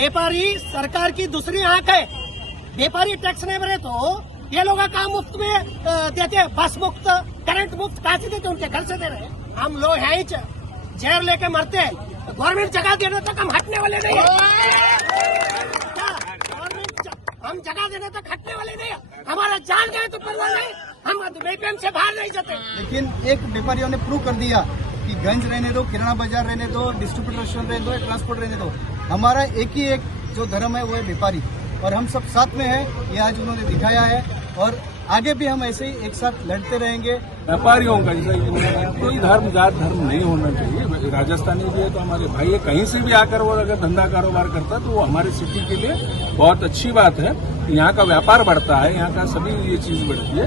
व्यापारी सरकार की दूसरी आंख है। व्यापारी टैक्स नहीं भरे तो ये लोग काम मुफ्त में देते, बस मुफ्त, करंट मुफ्त, कहाँ से देते? उनके घर से दे रहे हैं। हम लोग हैं ही जहर लेके मरते हैं। गवर्नमेंट जगह देने तक हम हटने वाले नहीं है। हम जगह देने तक हटने वाले नहीं है। हमारा जान गए तो परवाह नहीं, हम एपीएम से बाहर नहीं जाते। लेकिन एक व्यापारियों ने प्रूव कर दिया कि गंज रहने दो, किराना बाजार रहने दो, डिस्ट्रीब्यूटर रहने दो, ट्रांसपोर्ट रहने दो, हमारा एक ही एक जो धर्म है वो है व्यापारी, और हम सब साथ में हैं। ये आज उन्होंने दिखाया है और आगे भी हम ऐसे ही एक साथ लड़ते रहेंगे। व्यापारियों का जैसा कोई धर्म जात धर्म नहीं होना चाहिए। राजस्थानी भी है तो हमारे भाई है, कहीं से भी आकर वो अगर धंधा कारोबार करता है तो वो हमारे सिटी के लिए बहुत अच्छी बात है। यहाँ का व्यापार बढ़ता है, यहाँ का सभी ये चीज बढ़ती है।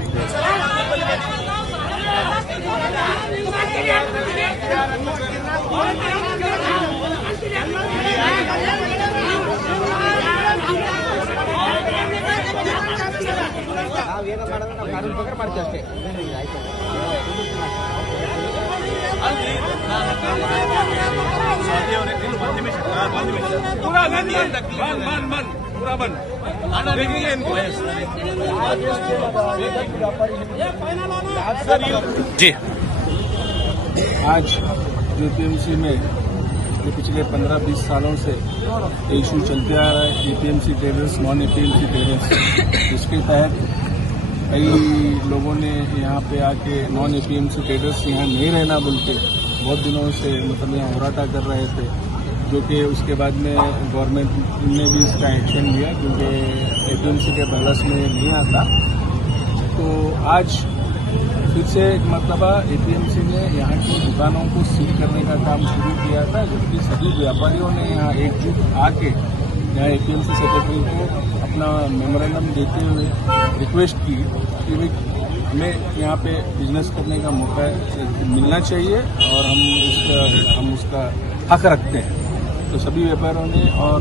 जी आज एपीएमसी में जो पिछले 15-20 सालों से इशू चलते आ रहा है, APMC traders, non APMC traders, इसके तहत कई लोगों ने यहाँ पे आके नॉन एपीएमसी ट्रेडर्स यहाँ नहीं रहना बोल के बहुत दिनों से मतलब यहाँ होराटा कर रहे थे, जो कि उसके बाद में गवर्नमेंट ने भी इसका एक्शन लिया क्योंकि एपीएमसी के बैलेंस में नहीं आता। तो आज फिर से एक मरतबा एपीएमसी ने यहाँ की दुकानों को सील करने का काम शुरू किया था, जबकि सभी व्यापारियों ने यहाँ एकजुट आके यहाँ एपीएमसी सेक्रेटरी को अपना मेमोरेंडम देते हुए रिक्वेस्ट की कि भाई हमें यहाँ पे बिजनेस करने का मौका मिलना चाहिए और हम उसका हक रखते हैं। तो सभी व्यापारियों ने और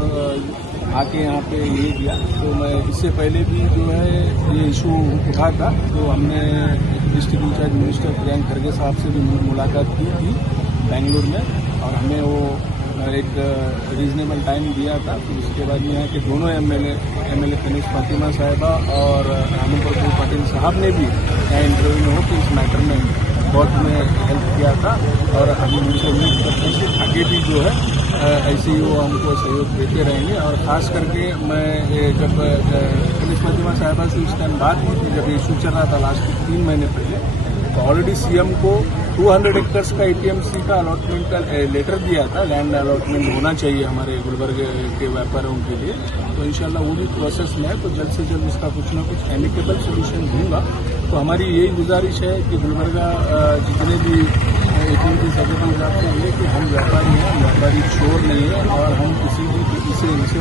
आके यहाँ पे ये किया। तो मैं इससे पहले भी जो है ये इशू उठा था, तो हमने डिस्ट्रिक्ट इंचार्ज मिनिस्टर प्रियंक खड़गे साहब से भी मुलाकात की थी बेंगलुरु में, और हमें वो एक रीजनेबल टाइम दिया था। तो उसके बाद यहाँ के दोनों एमएलए कनिष्ठ फातिमा साहिबा और रामपुर पाटिल साहब ने भी यहाँ इंटरव्यू में होकर इस मैटर में बहुत हमें हेल्प किया था, और हम उनको उम्मीद करते हैं कि आगे भी जो है ऐसे ही वो हमको सहयोग देते रहेंगे। और खास करके मैं जब कनिष्ठ फातिमा साहिबा से उस टाइम बात की थी, जब इशू चल रहा था लास्ट 3 महीने पहले, तो ऑलरेडी सीएम को 200 एकर्स का एपीएमसी का अलॉटमेंट का लेटर दिया था। लैंड अलॉटमेंट होना चाहिए हमारे गुलबर्ग के व्यापारियों के लिए, तो इंशाल्लाह वो भी प्रोसेस में है। तो जल्द से जल्द उसका कुछ न कुछ एमिकेबल सोल्यूशन दूंगा। तो हमारी यही गुजारिश है कि गुलबर्गा जितने भी एपीएमसी सेक्रेटरी साहब से ये कि हम व्यापारी हैं, व्यापारी चोर नहीं है, और हम किसी भी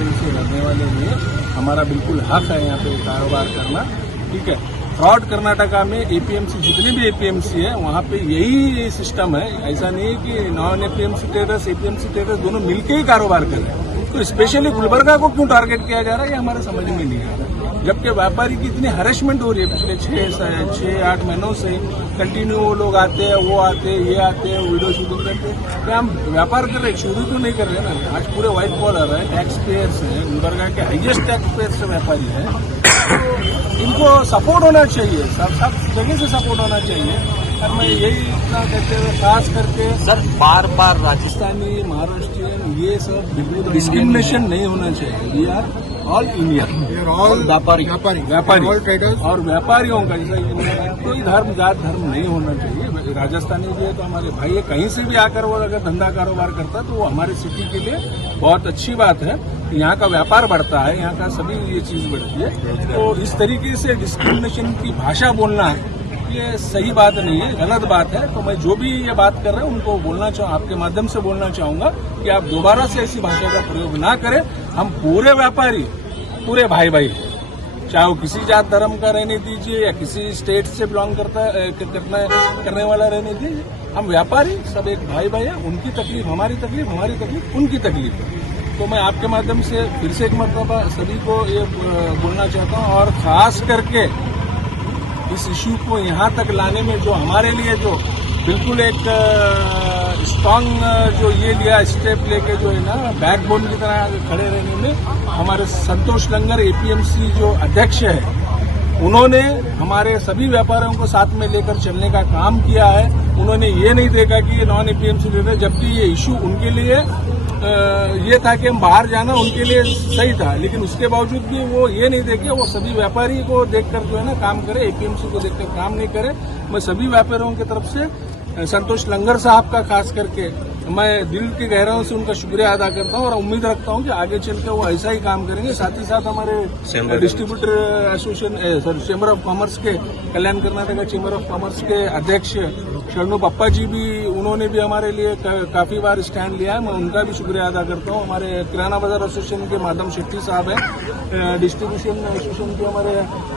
इनसे लड़ने वाले नहीं है। हमारा बिल्कुल हक है यहाँ पे कारोबार करना, ठीक है। फ्रॉड कर्नाटका में एपीएमसी जितने भी एपीएमसी है वहाँ पे यही सिस्टम है। ऐसा नहीं है कि non APMC traders APMC traders दोनों मिलकर ही कारोबार कर रहे हैं। तो स्पेशली गुलबर्गा को क्यों टारगेट किया जा रहा है ये हमारे समझ में नहीं आ रहा। जबकि व्यापारी की इतनी हरेसमेंट हो रही है पिछले 6-8 महीनों से, कंटिन्यू वो लोग आते हैं, वो आते हैं, ये आते हैं, वीडियो शूटिंग करते हैं। क्या हम व्यापार कर रहे हैं? शुरू तो नहीं कर रहे हैं ना। आज पूरे व्हाइट कॉलर है, टैक्स पेयर्स हैं, गुलबर्गा के हाईएस्ट टैक्स पेयर्स व्यापारी हैं। तो इनको सपोर्ट होना चाहिए, सब जगह से सपोर्ट होना चाहिए। और मैं यही इतना कहते हुए खास करके सर बार राजस्थानी, महाराष्ट्रियन ये सब बिल्कुल डिस्क्रिमिनेशन नहीं होना चाहिए। We are all Indian, all व्यापारी और व्यापारियों का जैसा कोई धर्म जात धर्म नहीं होना चाहिए। राजस्थानी भी है तो हमारे भाई है, कहीं से भी आकर वो अगर धंधा कारोबार करता है तो वो हमारे सिटी के लिए बहुत अच्छी बात है। यहाँ का व्यापार बढ़ता है, यहाँ का सभी ये चीज बढ़ती है। तो इस तरीके से डिस्क्रिमिनेशन की भाषा बोलना है ये सही बात नहीं है, गलत बात है। तो मैं जो भी ये बात कर रहे हैं उनको आपके माध्यम से बोलना चाहूंगा कि आप दोबारा से ऐसी भाषा का प्रयोग ना करें। हम पूरे व्यापारी, पूरे भाई चाहे वो किसी जात धर्म का रहने दीजिए या किसी स्टेट से बिलोंग करने वाला रहने दीजिए, हम व्यापारी सब एक भाई है। उनकी तकलीफ हमारी तकलीफ उनकी तकलीफ है। तो मैं आपके माध्यम से फिर से एक मरतबा सभी को ये बोलना चाहता हूँ, और खास करके इस इश्यू को यहाँ तक लाने में जो हमारे लिए जो बिल्कुल एक स्ट्रांग जो ये लिया स्टेप लेके जो है ना बैकबोन की तरह खड़े रहने में हमारे संतोष लंगर एपीएमसी जो अध्यक्ष है उन्होंने हमारे सभी व्यापारियों को साथ में लेकर चलने का काम किया है। उन्होंने ये नहीं देखा कि ये नॉन एपीएमसी ले रहे, जबकि ये इशू उनके लिए ये था कि हम बाहर जाना उनके लिए सही था, लेकिन उसके बावजूद भी वो ये नहीं देखे, वो सभी व्यापारी को देखकर जो है ना काम करे, एपीएमसी को देखकर काम नहीं करे। मैं सभी व्यापारियों की तरफ से संतोष लंगर साहब का खास करके मैं दिल की गहराइयों से उनका शुक्रिया अदा करता हूं और उम्मीद रखता हूं कि आगे चलकर वो ऐसा ही काम करेंगे। साथ ही साथ हमारे distributor association chamber of commerce के कल्याण कर्नाटक चेंबर ऑफ कॉमर्स के अध्यक्ष शरणु पप्पा जी भी उन्होंने भी हमारे लिए काफी बार स्टैंड लिया है, मैं उनका भी शुक्रिया अदा करता हूं। हमारे किराना बाजार एसोसिएशन के माधव शेट्टी साहब हैं, डिस्ट्रीब्यूशन एसोसिएशन के हमारे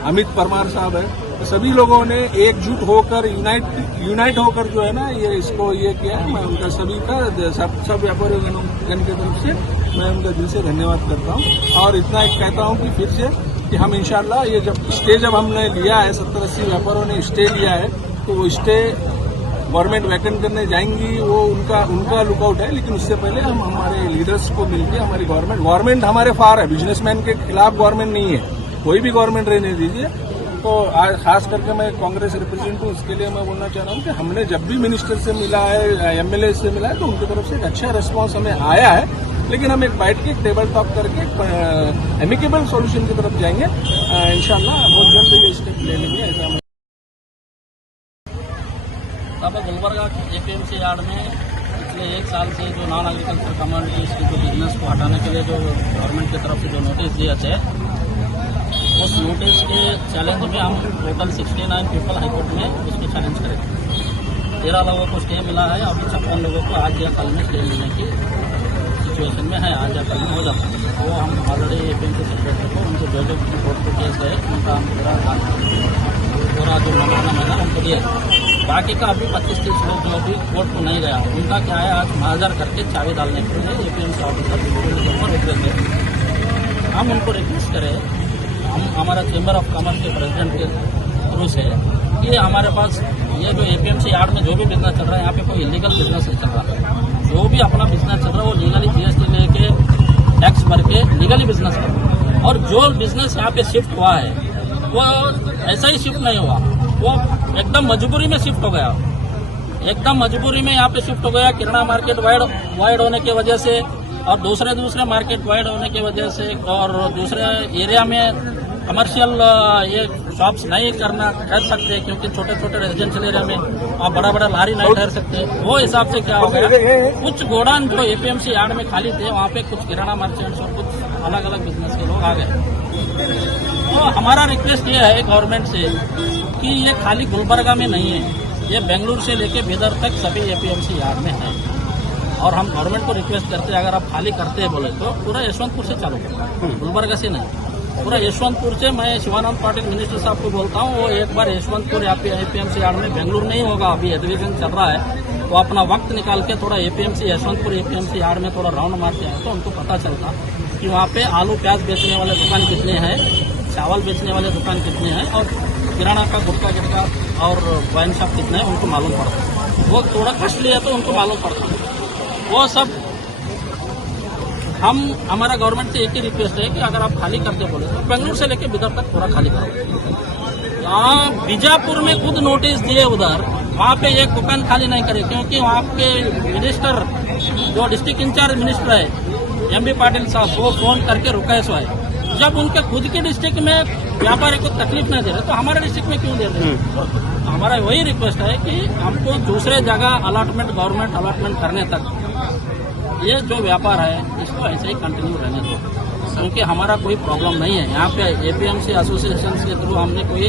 अमित परमार साहब हैं, सभी लोगों ने एकजुट होकर यूनाइट होकर जो है ना ये इसको ये किया है। मैं उनका सभी का सब व्यापारियों गण के तरफ से मैं उनका दिल से धन्यवाद करता हूं और इतना एक कहता हूं कि फिर से कि हम इंशाल्लाह ये जब हमने लिया है 70-80 व्यापारों ने स्टे लिया है तो वो स्टे गवर्नमेंट वैकेंट करने जाएंगी, वो उनका लुकआउट है, लेकिन उससे पहले हम हमारे लीडर्स को मिलकर हमारी गवर्नमेंट हमारे फार है, बिजनेसमैन के खिलाफ गवर्नमेंट नहीं है, कोई भी गवर्नमेंट रहने दीजिए। तो आज खास करके मैं कांग्रेस रिप्रेजेंटेटिव हूं, इसके लिए मैं बोलना चाह रहा हूं कि हमने जब भी मिनिस्टर से मिला है, एमएलए से मिला है, तो उनकी तरफ से एक अच्छा रिस्पांस हमें आया है, लेकिन हम एक बैठ के टेबल टॉप करके एमिकेबल सॉल्यूशन की तरफ जाएंगे इंशाल्लाह। बहुत जल्द ये स्टेप ले लेंगे ऐसा मैं अब गुलबर्गा एपीएमसी यार्ड में पिछले 1 साल से जो नॉन एग्रीकल्चर कम्युनिटीज के जो बिजनेस को हटाने के लिए जो गवर्नमेंट की तरफ से जो नोटिस दिया है, उस नोटिस के चैलेंज में हम टोटल 69 पीपल हाईकोर्ट में उसको चैलेंज करेंगे। 13 लोगों को स्टे मिला है, अभी 56 लोगों को आज या कल में स्टे मिलने की सिचुएशन में है, आज या कल में हो जाता है। वो हम ऑलरेडी एपीएमसी सेक्रेटरी को उनको जो कोर्ट को केस है उनका पूरा जो महीना उनको दिया। बाकी का अभी 25-30 लोग जो अभी कोर्ट को नहीं गया, उनका क्या है आज महाजर करके चाबी डालने के लिए एपीएमसी ऑफिसर को रिक्वेस्ट करें। हम उनको रिक्वेस्ट करें, हम हमारा चेंबर ऑफ कॉमर्स के प्रेसिडेंट के थ्रू से कि हमारे पास ये जो एपीएमसी यार्ड में जो भी बिजनेस चल रहा है, यहाँ पे कोई इलीगल बिजनेस नहीं चल रहा, जो भी अपना बिजनेस चल रहा है वो लीगली जीएसटी लेके टैक्स भर के लीगली बिजनेस कर, और जो बिजनेस यहाँ पे शिफ्ट हुआ है वो ऐसा ही शिफ्ट नहीं हुआ, वो एकदम मजबूरी में शिफ्ट हो गया, एकदम मजबूरी में यहाँ पे शिफ्ट हो गया। किराना मार्केट वाइड होने की वजह से और दूसरे मार्केट वाइड होने की वजह से और दूसरे एरिया में कमर्शियल ये शॉप्स नहीं कर सकते, क्योंकि छोटे छोटे रेजिडेंशियल एरिया में आप बड़ा लारी नहीं ठहर सकते। वो हिसाब से क्या हो गया, कुछ गोडाउन जो एपीएमसी यार्ड में खाली थे वहाँ पे कुछ किराना मर्चेंट्स और कुछ अलग अलग बिजनेस के लोग आ गए। तो हमारा रिक्वेस्ट ये है गवर्नमेंट से कि ये खाली गुलबर्गा में नहीं है, ये बेंगलुरु से लेके बीदर तक सभी एपीएमसी यार्ड में है। और हम गवर्नमेंट को रिक्वेस्ट करते हैं, अगर आप खाली करते हैं बोले तो पूरा यशवंतपुर से चालू करें, गुलबर्गा से नहीं, पूरा यशवंतपुर से। मैं शिवानंद पाटिल मिनिस्टर साहब को बोलता हूँ, वो एक बार यशवंतपुर या एपीएमसी यार्ड में, बेंगलुरु नहीं होगा, अभी एडमिशन चल रहा है, वो अपना वक्त निकाल के थोड़ा एपीएमसी यशवंतपुर एपीएमसी यार्ड में थोड़ा राउंड मार के आए तो उनको पता चलता कि वहाँ पे आलू प्याज बेचने वाले दुकान कितने हैं, चावल बेचने वाले दुकान कितने हैं, और किराना का गुटका और वाइन शॉप कितने हैं उनको मालूम पड़ता। वो थोड़ा कॉस्टली है तो उनको मालूम पड़ता। वो सब हमारा गवर्नमेंट से एक ही रिक्वेस्ट है कि अगर आप खाली करते बोले तो बेंगलुरु से लेके बिदर तक पूरा खाली करो। बीजापुर में खुद नोटिस दिए उधर, वहाँ पे एक दुकान खाली नहीं करे, क्योंकि वहाँ के मिनिस्टर जो डिस्ट्रिक्ट इंचार्ज मिनिस्टर है एमबी पाटिल साहब, वो फोन करके रुकाए सो है। जब उनके खुद के डिस्ट्रिक्ट में व्यापारी को तकलीफ नहीं दे रहे तो हमारे डिस्ट्रिक्ट में क्यों दे रहे हैं? हमारा वही रिक्वेस्ट है कि हमको दूसरे जगह अलॉटमेंट गवर्नमेंट अलॉटमेंट करने तक ये जो व्यापार है इसको ऐसे ही कंटिन्यू रहने दो, क्योंकि हमारा कोई प्रॉब्लम नहीं है। यहाँ पे एपीएमसी एसोसिएशन के थ्रू हमने कोई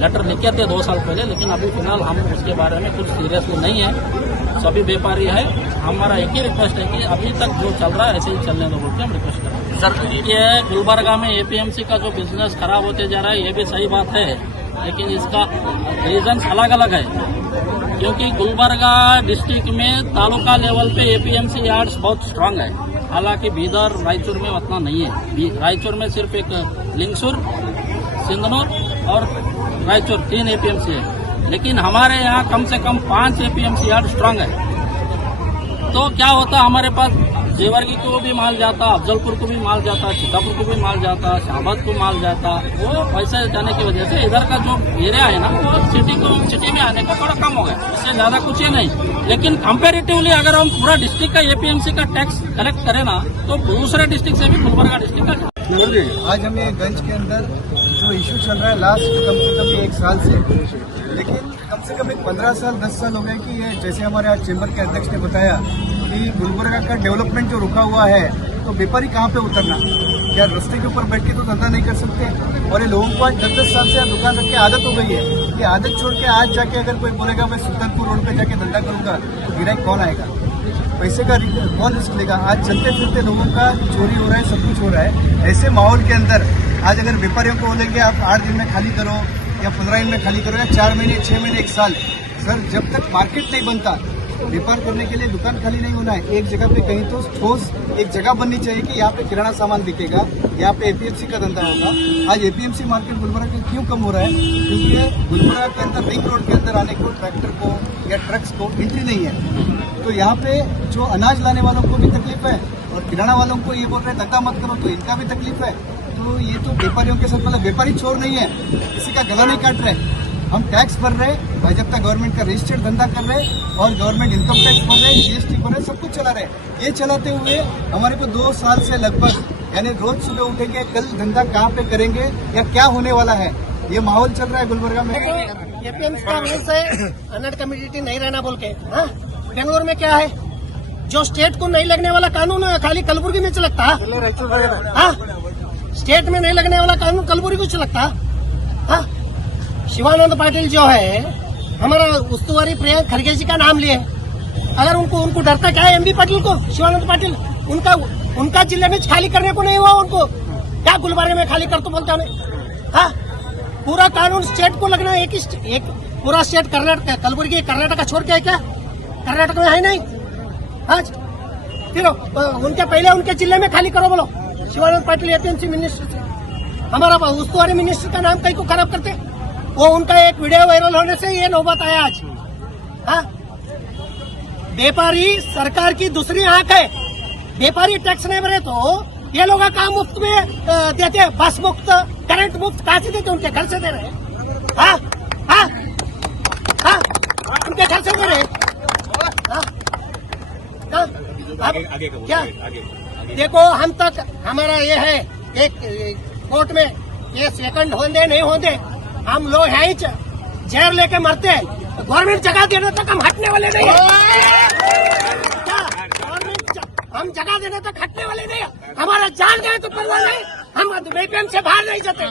लेटर लिखे थे 2 साल पहले, लेकिन अभी फिलहाल हम उसके बारे में कुछ सीरियसली नहीं है, सभी व्यापारी है। हमारा एक ही रिक्वेस्ट है कि अभी तक जो चल रहा है ऐसे ही चलने दो बोल के हम रिक्वेस्ट कर रहे हैं। सर, ये गुलबर्गा में एपीएमसी का जो बिजनेस खराब होते जा रहा है ये भी सही बात है, लेकिन इसका रीजन अलग अलग है, क्योंकि गुलबर्गा डिस्ट्रिक्ट में तालुका लेवल पे एपीएमसी यार्ड्स बहुत स्ट्रांग है, हालांकि बीदर रायचूर में उतना नहीं है। रायचूर में सिर्फ एक लिंगसुर, सिंधनूर और रायचूर 3 एपीएमसी है, लेकिन हमारे यहाँ कम से कम 5 एपीएमसी यार्ड स्ट्रांग है। तो क्या होता, हमारे पास जेवर्गी को भी माल जाता, अफजलपुर को भी माल जाता, सीतापुर को भी माल जाता, शाहबाद को माल जाता। वो पैसा जाने की वजह से इधर का जो एरिया है ना, वो सिटी में आने का थोड़ा कम हो गया। इससे ज्यादा कुछ ही नहीं। लेकिन कंपेरेटिवली अगर हम पूरा डिस्ट्रिक्ट का एपीएमसी का टैक्स कलेक्ट करें ना, तो दूसरे डिस्ट्रिक्ट से भी गुलबर्गा डिस्ट्रिक्ट का। आज हमें गंज के अंदर जो इशू चल रहा है लास्ट कम से कम 1 साल से, लेकिन कम से कम 15 साल 10 साल हो गए कि ये जैसे हमारे आज चेंबर के अध्यक्ष ने बताया कि गुलबर्गा का डेवलपमेंट जो रुका हुआ है, तो व्यापारी कहाँ पे उतरना, क्या रास्ते के ऊपर बैठ के तो धंधा नहीं कर सकते। और ये लोगों को आज 10-10 साल से दुकान रख के आदत हो गई है कि आदत छोड़ के आज जाके अगर कोई बोलेगा मैं सुल्तानपुर रोड पे जाके धंधा करूंगा, तो गिराक कौन आएगा, पैसे का कौन रिस्क लेगा। आज चलते फिरते लोगों का चोरी हो रहा है, सब कुछ हो रहा है। ऐसे माहौल के अंदर आज अगर व्यापारियों को बोलेंगे आप 8 दिन में खाली करो या 15 दिन में खाली करो या 4 महीने 6 महीने 1 साल, सर जब तक मार्केट नहीं बनता व्यापार करने के लिए दुकान खाली नहीं होना है। एक जगह पे कहीं तो ठोस एक जगह बननी चाहिए कि यहाँ पे किराना सामान बिकेगा, यहाँ पे एपीएमसी का धंधा होगा। आज एपीएमसी मार्केट गुलबर्गा के क्यों कम हो रहा है, क्योंकि गुलबर्गा के अंदर रिंग रोड के अंदर आने को ट्रैक्टर को या ट्रक्स को एंट्री नहीं है। तो यहाँ पे जो अनाज लाने वालों को भी तकलीफ है और किराना वालों को ये बोल रहे हैं धंधा मत करो, तो इनका भी तकलीफ है। तो ये तो व्यापारियों के साथ, मतलब व्यापारी चोर नहीं है, किसी का गला नहीं काट रहे। हम टैक्स भर रहे, भाजपा गवर्नमेंट का रजिस्टर्ड धंधा कर रहे और गवर्नमेंट इनकम टैक्स भर रहे, जीएसटी भर रहे, सब कुछ चला रहे। ये चलाते हुए हमारे को 2 साल से लगभग, यानी रोज सुबह उठेंगे कल धंधा कहाँ पे करेंगे या क्या होने वाला है, ये माहौल चल रहा है गुलबर्गा में। एपीएमसी का रूल्स है अनड कम्युनिटी नहीं रहना बोल के। हाँ, बेंगलोर में क्या है, जो स्टेट को नहीं लगने वाला कानून खाली कलबुर्गी में चलता। हाँ, स्टेट में नहीं लगने वाला कानून कलबुर्गी को चलता। हाँ, शिवानंद पाटिल जो है हमारा उस्तुवारी प्रियंक खड़गे जी का नाम लिए, अगर उनको डरता क्या है एमबी पाटिल को, शिवानंद पाटिल उनका जिले में खाली करने को नहीं हुआ, उनको क्या गुलबर्गा में खाली कर तो बोलता नहीं। हाँ, पूरा कानून स्टेट को लगना है, एक पूरा स्टेट कर्नाटक, कलबुर्गी कर्नाटक छोड़ के है क्या, कर्नाटक में है नहीं। हाँ, फिर उनके पहले उनके जिले में खाली करो बोलो। शिवानंद पाटिल एपीएमसी मिनिस्टर थे, हमारा उस्तुवारी मिनिस्टर का नाम कहीं को खराब करते। वो उनका एक वीडियो वायरल होने से ये नौबत आया आज। हाँ, व्यापारी सरकार की दूसरी आंख है। व्यापारी टैक्स नहीं भरे तो ये लोग काम मुफ्त में देते, बस मुफ्त, करंट मुफ्त, कहाँ से देते, उनके घर से दे रहे। हाँ हाँ हाँ, उनके घर से दे रहे। हाँ हाँ, अब क्या देखो, हम तक हमारा ये है एक कोर्ट में ये सेकंड होंदे नहीं होंदे, हम लोग हैं ही जहर लेके मरते हैं। गवर्नमेंट जगह देने तक हम हटने वाले नहीं है। हम जगह देने तक हटने वाले नहीं है। हमारा जान गए तो परवाह नहीं, हम एपीएम से बाहर नहीं जाते।